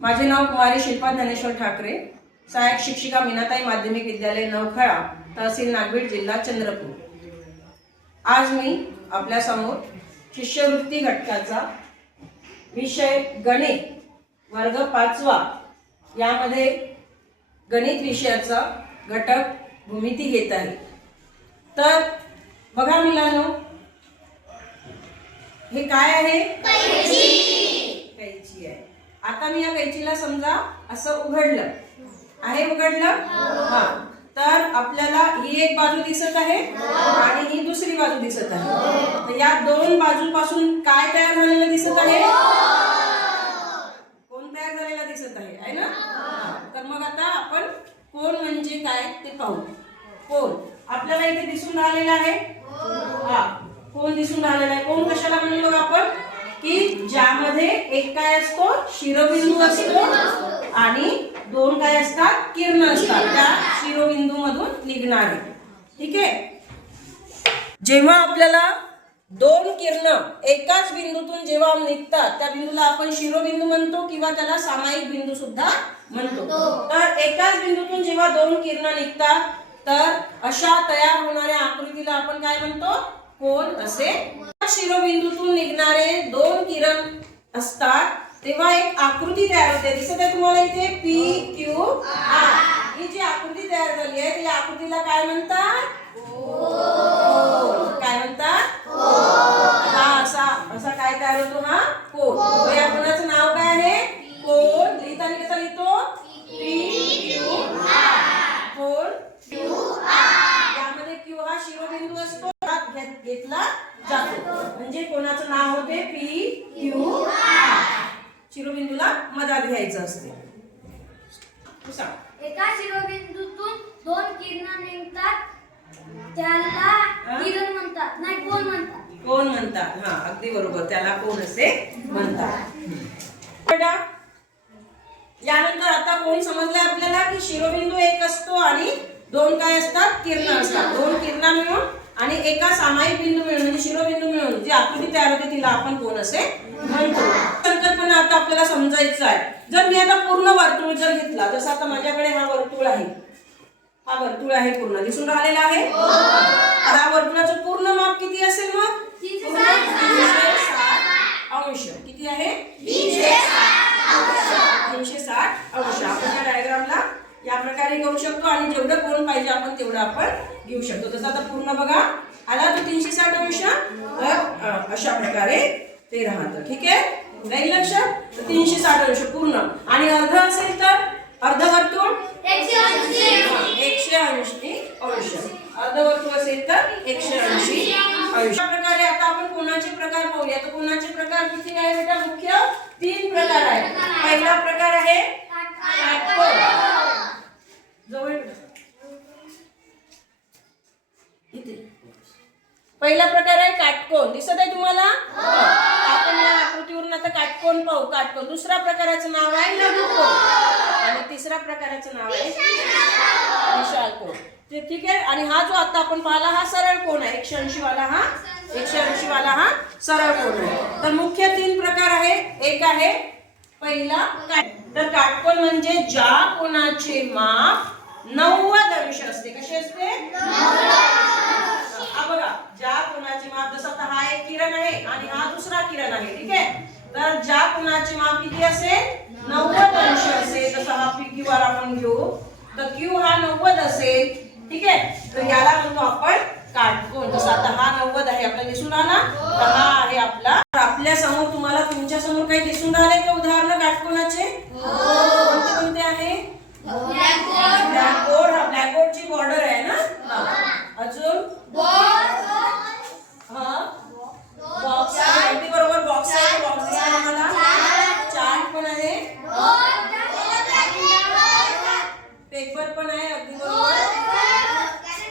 माझे नाव कुमारी शिल्पा ज्ञानेश्वर ठाकरे, सहायक शिक्षिका मीनाताई माध्यमिक विद्यालय नवखळा, तहसील नागभीड, जिल्हा चंद्रपूर। आज मी आपल्या समोर शिष्यवृत्ती घटकाचा विषय गणित वर्ग 5वा यामध्ये गणित विषयाचा घटक भूमिती घेत आहे। तर बघा मुलांनो, हे काय आहे? कैची आहे। आता मी या कैचीला समजा असं उघडलं आहे, उघडलं हा, तर आपल्याला ही एक बाजू दिसत आहे आणि ही दुसरी बाजू दिसत आहे। तर या दोन बाजूपासून काय तयार झालेलं दिसत आहे? कोण तयार झालेला दिसत आहे ना? तर मग आता आपण कोण म्हणजे काय ते पाहू। कोण आपल्याला इथे दिसून राहिलेला आहे, हा कोण दिसून राहिलेला आहे। कोण कशाला म्हणलो आपण? की ज्यामध्ये एक काय असतो? शिरोबिंदू असतो आणि दोन काय असतात? किरण असतात, त्या शिरोबिंदू मधून निघणारे। ठीक आहे, जेव्हा आपल्याला दोन किरण एकाच बिंदूतून जेव्हा निघतात त्या बिंदूला आपण शिरोबिंदू म्हणतो किंवा त्याला सामायिक बिंदू सुद्धा म्हणतो। तर एकाच बिंदूतून जेव्हा दोन किरण निघतात तर अशा तयार होणाऱ्या आकृतीला आपण काय म्हणतो? कोन असे। शिरोबिंदूतून निघणारे दोन किरण असतात तेव्हा एक आकृती तयार होते। दिसत आहे तुम्हाला इथे पी क्यू आर, ही जी आकृती तयार झाली आहे त्या आकृतीला काय म्हणतात? कोन। काय म्हणतात? हा असा काय तयार होतो? हा कोन। या कोणाचं नाव काय आहे? कोन। लिहिताना कसं लिहितो? पी क्यू आर, कोन क्यू आर। यामध्ये क्यू हा शिरोबिंदू असतो, घेतला जातो, म्हणजे कोणाचं नाव होते? P Q R. शिरोबिंदूला मधात घ्यायचं असते। एका शिरोबिंदूतून दोन किरण निघतात त्याला किरण म्हणतात, नाही कोन म्हणतात। कोन म्हणतात, हा अगदी बरोबर, त्याला कोन असे म्हणतात। यानंतर आता कोण समजलंय आपल्याला की शिरोबिंदू एक असतो आणि दोन काय असतात? किरण असतात। दोन किरण मिळून आणि एका सामायिक बिंदू मिळून म्हणजे शिरोबिंदू मिळून जी आकृती तयार होते तिला आपण कोन असे म्हणतो। संकल्पना आता आपल्याला समजायचं आहे। जर मी आता पूर्ण वर्तुळ जर घेतला, जसं आता माझ्याकडे हा वर्तुळ आहे, हा वर्तुळ आहे, पूर्ण दिसून राहिलेला आहे। या वर्तुळाचं पूर्ण माप किती असेल? मग 360 अंश। किती आहे? 360 अंश। आपण या डायग्रामला या प्रकारे घेऊ शकतो आणि जेवढं कोण पाहिजे आपण तेवढं आपण घेऊ शकतो। तसं आता पूर्ण बघा आला तो 360 अंश, तर अशा प्रकारे ते राहतं। ठीक आहे, राहील लक्षात? 360 अंश पूर्ण। आणि अर्ध असेल तर अर्धवर्तुळ 180 अंश। अर्धवर्तुळ असेल तर 180 अंश। अशा प्रकारे आता आपण कोणाचे प्रकार पाहूया। तर कोणाचे प्रकार किती आहे बेटा? मुख्य 3 प्रकार आहेत। पहिला प्रकार आहे काटकोन। जवळ इथे पहिला प्रकार आहे काटकोन। दिसत आहे तुम्हाला? आपण या आकृतीवरून आता काटकोन पाहू। काटकोन। दुसऱ्या प्रकाराचं नाव आहे लघुकोन आणि तिसऱ्या प्रकाराचं नाव आहे विशाल कोन। ठीक आहे, आणि हा जो आता आपण पाहिला हा सरळ कोन आहे। 180 वाला हा 180 वाला हा सरळ कोन आहे। तर मुख्य 3 प्रकार आहे। एक आहे पहिला तर काटकोन म्हणजे ज्या कोनाचे माप 90 अंश असते। कसे असते? 90 अंश। हा बघा, ज्या कोनाचे माप, जसं आता हा एक किरण आहे आणि हा दुसरा किरण आहे। ठीक आहे, तर ज्या कोनाचे माप किती असेल? 90 अंश असेल। जसं हा पी क्यू आर आपण घेऊ, तर क्यू हा 90 असेल। ठीक आहे, तर याला म्हणतो आपण काटकोन। जसं आता हा 90 आहे आपल्याला दिसून आला, तर हा आहे आपला। आपल्या समोर तुम्हाला तुमच्या समोर काही दिसून राहिले का उदाहरण काटकोनाचे? कोणते कोणते आहे? ब्लॅकबोर्ड, हा ब्लॅकबोर्डची बॉर्डर आहे ना। अजून बॉक्स, अगदी बरोबर, बॉक्स आहे। बॉक्स दिसला मला। चार्ट पण आहे, पेपर पण आहे, अगदी बरोबर।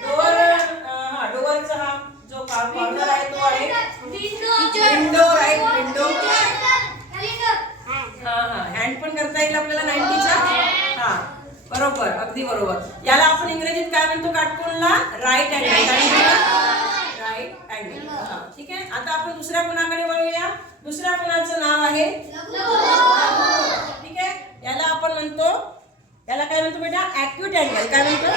डोअर, हा डोअरचा हा जो कॉर्नर आहे तो आहे विंडो, राईट, विंडो। हा हँड पण करता येईल आपल्याला 90चा। हा बरोबर, अगदी बरोबर। याला आपण इंग्रजीत काय म्हणतो? काटकोनला राईट अँगल। Right angle. ठीक आहे, आता आपण दुसऱ्या कोणाकडे वळूया। दुसऱ्या कोणाचं नाव आहे त्याला काय म्हणतो बेटा? Acute angle. काय म्हणतो?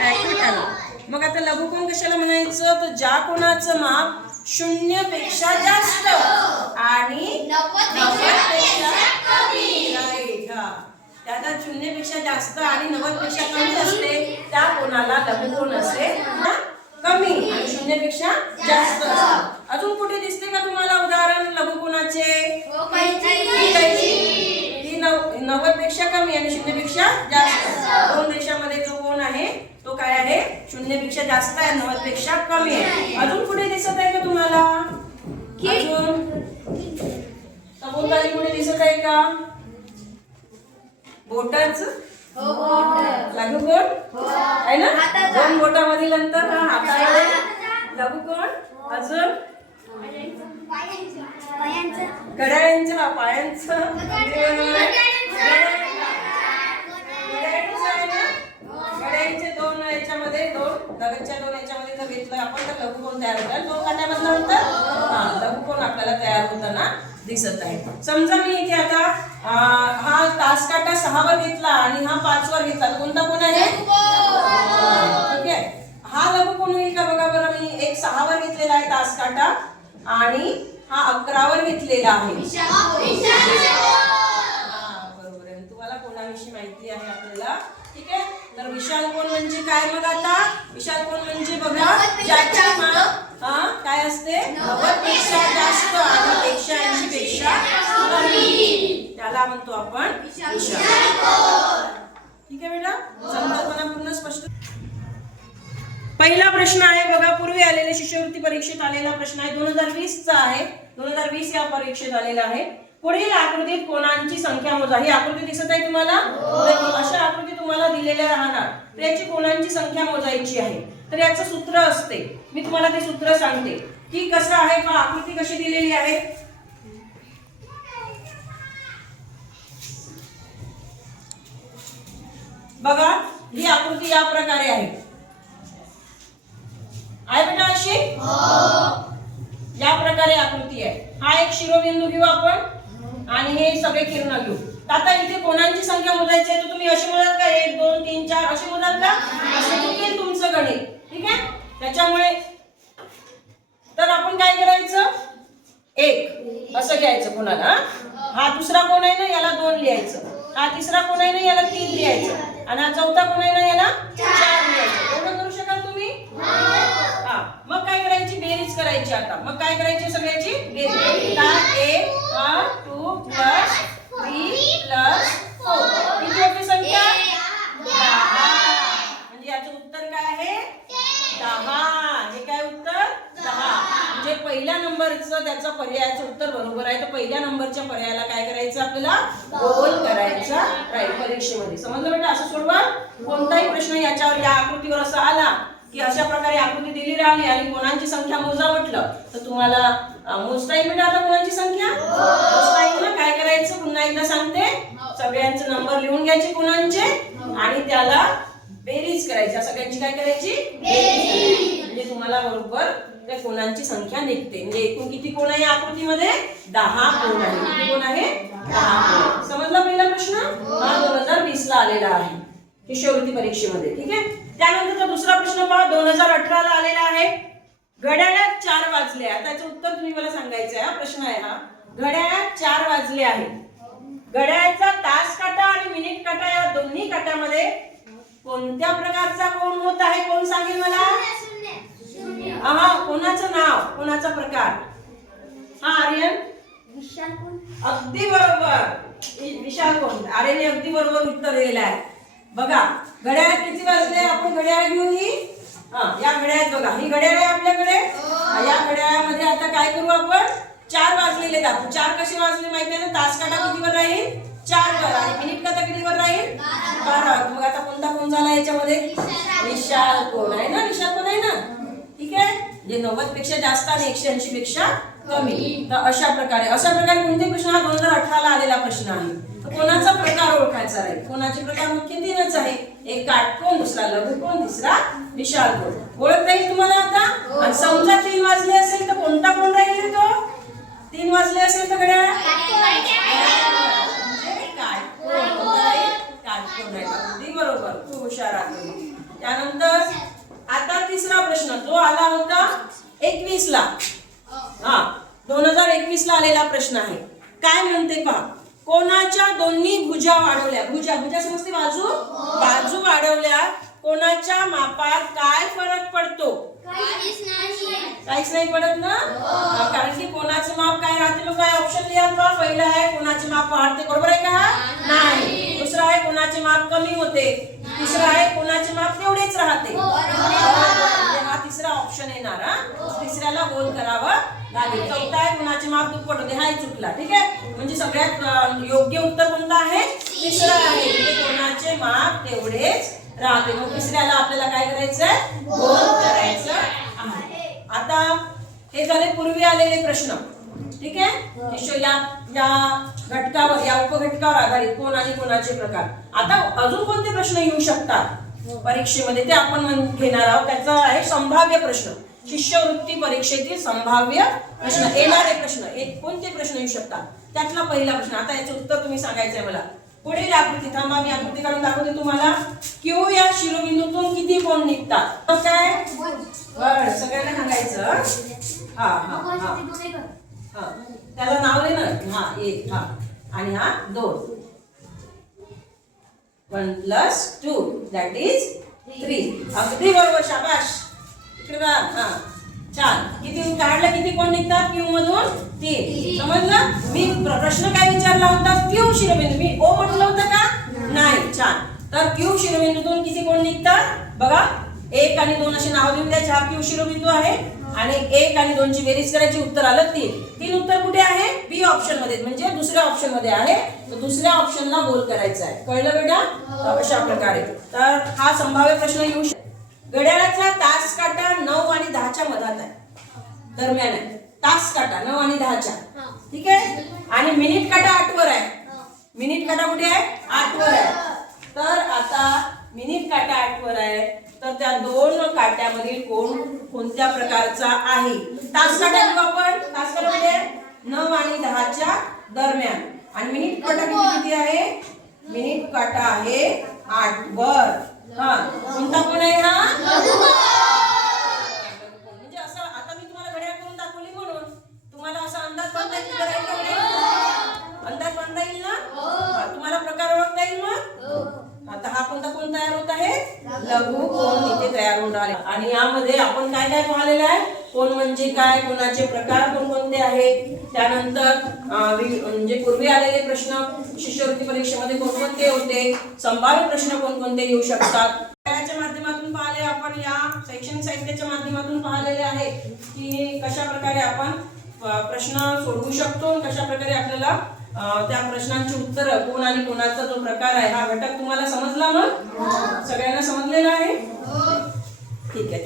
Acute angle. मग आता लघुकोन कशाला म्हणायचं? तर ज्या कोणाचं माप 0 पेक्षा जास्त आणि 90 पेक्षा कमी. राईट. हा, त्याला 0 पेक्षा जास्त आणि 90 पेक्षा कमी असते त्या कोणाला लघुकोन असे कमी आणि 0 पेक्षा जास्त असते. अजून कुठे दिसते का तुम्हाला उदाहरण लघुकोनाचे? ही 90 पेक्षा कमी आणि 0 पेक्षा जास्त. दोन रेषामध्ये जो कोण आहे तो काय आहे? 0 पेक्षा जास्त आहे, 90 पेक्षा कमी आहे. अजून कुठे दिसत आहे का तुम्हाला? अजून सभोवताली कुठे दिसत आहे का? बोटाच लघुकोन आहे ना? दोन बोटामधील अंतर हा हातामध्ये लघुकोन. अजून घड्याळांचं हा पायांचं. घड्याळीचे दोन याच्यामध्ये दोन लगतच्या दोन याच्यामध्ये जर घेतलं आपण तर लघुकोन तयार होतात. दोन काट्यामधलं अंतर हा लघुकोन आपल्याला तयार होताना दिसत आहे. समजा मी इथे आता हा तास काटा 6 वर घेतला आणि हा 5 वर घेतला तर कोणता कोण आहे? ठीक आहे. हा लघुकोन होईल का बघा बरं. मी एक 6 वर घेतलेला आहे तास काटा आणि हा 11 वर घेतलेला आहे. बरोबर आहे. तुम्हाला कोणाविषयी माहिती आहे आपल्याला. ठीक आहे. तर विशाल कोण म्हणजे काय? मग आता विशाल कोण म्हणजे बघा ज्याची माप काय असते? 90 पेक्षा जास्त आणि 180 पेक्षा कमी, त्याला म्हणतो आपण विशाल. ठीक आहे बेटा. संकल्पना पूर्ण स्पष्ट. पहिला प्रश्न आहे बघा, पूर्वी आलेले शिष्यवृत्ती परीक्षेत आलेला प्रश्न आहे. 2020 चा आहे. 2020 या परीक्षेत आलेला आहे. पुढील आकृतीत कोणांची संख्या मोजा. ही आकृती दिसत आहे तुम्हाला? अशा आकृती तुम्हाला दिलेल्या राहणार. तर याची कोणांची संख्या मोजायची आहे. तर याचं सूत्र असते. मी तुम्हाला ते सूत्र सांगते की कसं आहे. का आकृती कशी दिलेली आहे बघा. ही आकृती या प्रकारे आहे बेटा. अशी या प्रकारे आकृती आहे. हा एक शिरोबिंदू घेऊ आपण आणि हे सगळे किरण घेऊ. आता इथे कोणांची संख्या मोजायची आहे तर तुम्ही अशी मोजाल का? 1 2 3 4 अशी मोजाल का? असं चुकेल तुमचं गणित. ठीक आहे. त्याच्यामुळे तर आपण काय करायचं? 1 असं घ्यायचं कोणाला. हा दुसरा कोण आहे ना याला 2 लिहायचं. हा तिसरा कोण आहे ना याला 3 लिहायचं आणि हा चौथा कोण आहे ना याला 4 लिहायचं. एवढं करू शकाल तुम्ही? हा. मग काय करायची? बेरीज करायची. आता मग काय करायची? सगळ्याची बेरीज. 2 प्लस 3 प्लस 4 किती होती संख्या? 10. म्हणजे याचं उत्तर काय आहे? 10. हे काय उत्तर? 10. म्हणजे पहिल्या नंबरचं त्याचं पर्यायाचं उत्तर बरोबर आहे. तर पहिल्या नंबरच्या पर्यायाला काय करायचं? आपल्याला गोल करायचा. राईट. परीक्षेमध्ये समजलं बेटा? असं सोडवा. कोणताही प्रश्न याच्यावर या आकृतीवर असा आला की अशा प्रकारे आकृती दिली राहिली आणि कोणांची संख्या मोजा म्हटलं तर तुम्हाला मोजता येईल बेटा. आता कोणाची संख्या मोजता येईल ना? काय करायचं? पुन्हा एकदा सांगते. सगळ्यांचे नंबर लिहून घ्यायचे कोणांचे आणि त्याला बेरीज करायची. सगळ्यांची काय करायची? बेरीज करायची. म्हणजे तुम्हाला बरोबर त्या कोणांची संख्या निघते. म्हणजे एकूण किती कोण आहे आकृतीमध्ये? 10 कोण आहे. किती कोण आहे? 10 कोण. समजला पहिला प्रश्न? हा 2020 ला आलेला आहे शिष्यवृत्ती परीक्षेमध्ये. ठीक आहे. त्यानंतरचा दुसरा प्रश्न पहा. 2018 ला आलेला आहे. घड्याळात 4 वाजले. आता याचं उत्तर तुम्ही मला सांगायचं आहे. हा प्रश्न आहे हा. घड्याळात 4 वाजले आहे. घड्याळाचा तास काटा आणि मिनिट काटा या दोन्ही काट्यामध्ये कोणत्या प्रकारचा कोण होत आहे? कोण सांगेल मला? हा कोणाचं नाव? कोणाचा प्रकार? हा आर्यन. विशाल कोण? अगदी बरोबर. विशाल कोण. आर्यनने अगदी बरोबर उत्तर दिलेलं आहे. बघा घड्याळात किती वाजले? आपण घड्याळ घेऊ. ही या घड्याळात बघा. ही घड्याळ आहे आपल्याकडे. या घड्याळामध्ये आता काय करू आपण? 4 वाजलेले दाखवू. 4 कसे वाजले माहिती आहे ना? तास काटा कितीवर राहील? 4 वर आणि मिनिट काटा कितीवर राहील? 12. मग आता कोणता कोण झाला याच्यामध्ये? विशाल कोण आहे ना? विशाल कोण आहे ना? ठीक आहे. जे 90 पेक्षा जास्त आणि 180 पेक्षा कमी. तर अशा प्रकारे कोणते प्रश्न? हा 2018 ला आलेला प्रश्न आहे. तर कोणाचा प्रकार ओळखायचा आहे? कोणाचे प्रकार मुख्य 3च आहे. एक काटकोन, दुसरा लघुकोन, तिसरा विशाल कोन. ओळखता येईल तुम्हाला आता? आणि समजा 3 वाजले असेल तर कोणता कोण राहील तो? 3 वाजले असेल तर घड्याळ काटकोन राहील. 2021 ला 2021 ला आलेला प्रश्न आहे. काय म्हणते पहा, कोणाच्या दोन्ही भुजा वाढवल्या, भुजा समजते, बाजू वाढवल्या, कोणाच्या मापात काय फरक पडतो? काहीच नाही पडत ना, कारण की कोणाचं माप काय राहते, लोक काय ऑप्शन लिहा. पहिलं आहे कोणाचे माप वाढते, बरोबर आहे का? नाही. दुसरं आहे कोणाचे माप कमी होते, तिसरं आहे कोणाचे माप तेवढेच राहते. हा तिसरा ऑप्शन येणार, तिसऱ्याला गोल करावं लागेल. चौथा आहे कोणाचे माप दुप्पट होते, हाही चुकला. ठीक आहे, म्हणजे सगळ्यात योग्य उत्तर कोणतं आहे? तिसरं आहे, म्हणजे कोणाचे माप तेवढेच राहते. मग तिसऱ्याला आपल्याला काय करायचंय? गोल करायचं आहे. आता हे झाले पूर्वी आलेले प्रश्न. ठीक आहे, या घटकावर, या उपघटकावर आधारित कोण आणि कोणाचे प्रकार. आता अजून कोणते प्रश्न येऊ शकतात परीक्षेमध्ये ते आपण घेणार आहोत. त्याचा आहे संभाव्य प्रश्न. शिष्यवृत्ती परीक्षेतील संभाव्य प्रश्न, येणारे प्रश्न. कोणते प्रश्न येऊ शकतात त्यातला पहिला प्रश्न. आता याचं उत्तर तुम्ही सांगायचंय मला. पुढील आकृती, थांबा मी आकृती काढून दाखवते तुम्हाला. क्यू या शिरोबिंदूतून किती कोण निघतात? काय बरं सगळ्यांना सांगायचं. हा हा हा हा, त्याला नाव दे ना. हा 1, हा आणि हा 2. 1 + 2 दॅट इज 3. अगदी बरोबर, शाबाश. इकडे बघा. हा छान. किती काढलं, किती कोण निघतात क्यू मधून? 3. समजलं? मी प्रश्न काय विचारला होता? क्यू शिरोबिंदू. मी ओ म्हटलं होतं का? नाही. छान. तर क्यू शिरोबिंदूतून किती कोण निघतात? बघा, 1 आणि 2 अशी नाव देऊन द्यायचे. हा क्यू शिरोबिंदू आहे आणि 1 आणि 2 ची बेरीज करायची, उत्तर आलं 3. 3 उत्तर कुठे आहे? बी ऑप्शन मध्ये, म्हणजे दुसऱ्या ऑप्शन मध्ये आहे. तर दुसऱ्या ऑप्शनला गोल करायचा आहे. कळलं बेटा? अशा प्रकारे. तर हा संभाव्य प्रश्न येऊ शकतो. घड्याळाचा तास काटा 9 आणि 10च्या मधात आहे, दरम्यान आहे. तास काटा 9 आणि 10च्या. ठीक आहे, आणि मिनिट काटा 8 वर आहे. मिनिट काटा कुठे आहे? 8 वर आहे. तर आता मिनिट काटा 8 वर आहे, तर त्या दोन काट्यामधील कोण कोणत्या प्रकारचा आहे? तास काटा घेऊ आपण. तास काटा कुठे आहे? 9 आणि 10च्या दरम्यान. आणि मिनिट काटा किती आहे? मिनिट काटा आहे 8 वर. हा कोणता कोण आहे? हा म्हणजे असं. आता मी तुम्हाला घड्याळ करून दाखवली म्हणून तुम्हाला असा अंदाज बांधता येईल का? अंदाज बांधता येईल ना? तुम्हाला प्रकार ओळखता येईल मग. आता हा कोणता कोण तयार होत आहे? लघु कोण इथे तयार होऊन राहिले. आणि यामध्ये आपण काय काय पाहिलेलं आहे? कोण म्हणजे काय, कोणाचे प्रकार कोणकोणते आहेत, त्यानंतर म्हणजे पूर्वी आलेले प्रश्न शिष्यवृत्ती परीक्षेमध्ये कोणकोणते होते, संभाव्य प्रश्न कोणकोणते येऊ शकतात, त्याच्या माध्यमातून पाहिले आपण. या शैक्षणिक साहित्याच्या माध्यमातून पाहिलेले आहे की कशा प्रकारे आपण प्रश्न सोडवू शकतो, कशा प्रकारे आपल्याला त्या प्रश्नांची उत्तर कोण आणि कोणाचा जो प्रकार आहे हा घटक तुम्हाला समजला. मग सगळ्यांना समजलेला आहे? ठीक आहे.